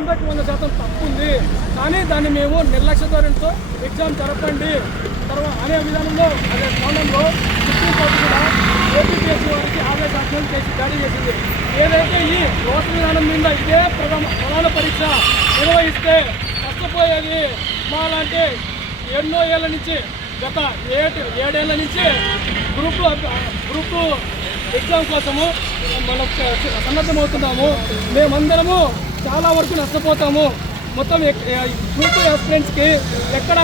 వందకి వంద శాతం తప్పు ఉంది కానీ దాన్ని మేము నిర్లక్ష్య ధోరణితో ఎగ్జామ్ జరపండి. తర్వాత అనే విధానంలో అదే కోణంలో సుప్రీంకోర్టు కూడా ఏపీఎస్సీ వారికి ఆదేశాలను చేసి జారీ చేసింది. ఏదైతే ఈ రోడ్డు విధానం మీద ఇదే ప్రధాన ప్రధాన పరీక్ష నిర్వహిస్తే నష్టపోయేది మా లాంటి ఎన్నో ఏళ్ళ నుంచి గత ఏడు ఏడేళ్ళ నుంచి గ్రూప్ గ్రూప్ ఎగ్జామ్ కోసము మనం సన్నద్ధమవుతున్నాము మేమందరము చాలా వరకు నష్టపోతాము. మొత్తం గ్రూప్ ఎస్పిరెంట్స్కి ఎక్కడ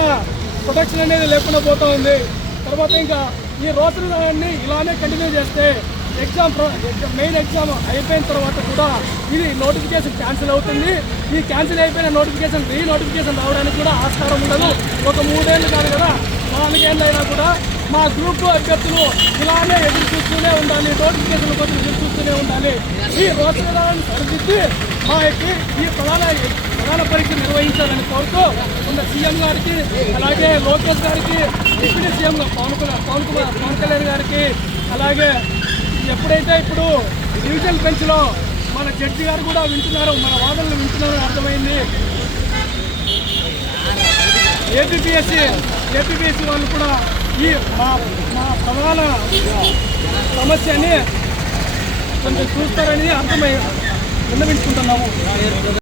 ప్రొటెక్షన్ అనేది లేకుండా పోతూ ఉంది. తర్వాత ఇంకా ఈ రోజులన్నీ ఇలానే కంటిన్యూ చేస్తే ఎగ్జామ్ మెయిన్ ఎగ్జామ్ అయిపోయిన తర్వాత కూడా ఇది నోటిఫికేషన్ క్యాన్సిల్ అవుతుంది. ఈ క్యాన్సిల్ అయిపోయిన నోటిఫికేషన్ రీ నోటిఫికేషన్ రావడానికి కూడా ఆస్కారం ఉండదు. ఒక మూడేళ్ళు కాదు కదా నాలుగేళ్ళు అయినా కూడా మా గ్రూప్ అభ్యర్థులు ఇలానే ఎదురు చూస్తూనే ఉండాలి. నోటిఫికేషన్ కోసం ఎదురు చూస్తూనే ఉండాలి. ఈ రోజు విధానాన్ని సరిదిద్ది మా యొక్క ఈ ప్రధాన ప్రధాన పరీక్ష నిర్వహించాలని కోరుతూ ఉన్న సీఎం గారికి అలాగే లోకేష్ గారికి డిప్యూటీ సీఎం పవన్ కుమార్ పవన్ కుమార్ పవన్ కళ్యాణ్ గారికి అలాగే ఎప్పుడైతే ఇప్పుడు డివిజన్ బెంచ్లో మన జడ్జి గారు కూడా వింటున్నారు మన వాదనలు వింటున్నారని అర్థమైంది. ఏపీఎస్సి ఏపీఎస్సి వాళ్ళు కూడా ఈ మా మా ప్రధాన సమస్యని కొంచెం చూస్తారని అర్థమైంది విన్నవించుకుంటున్నాము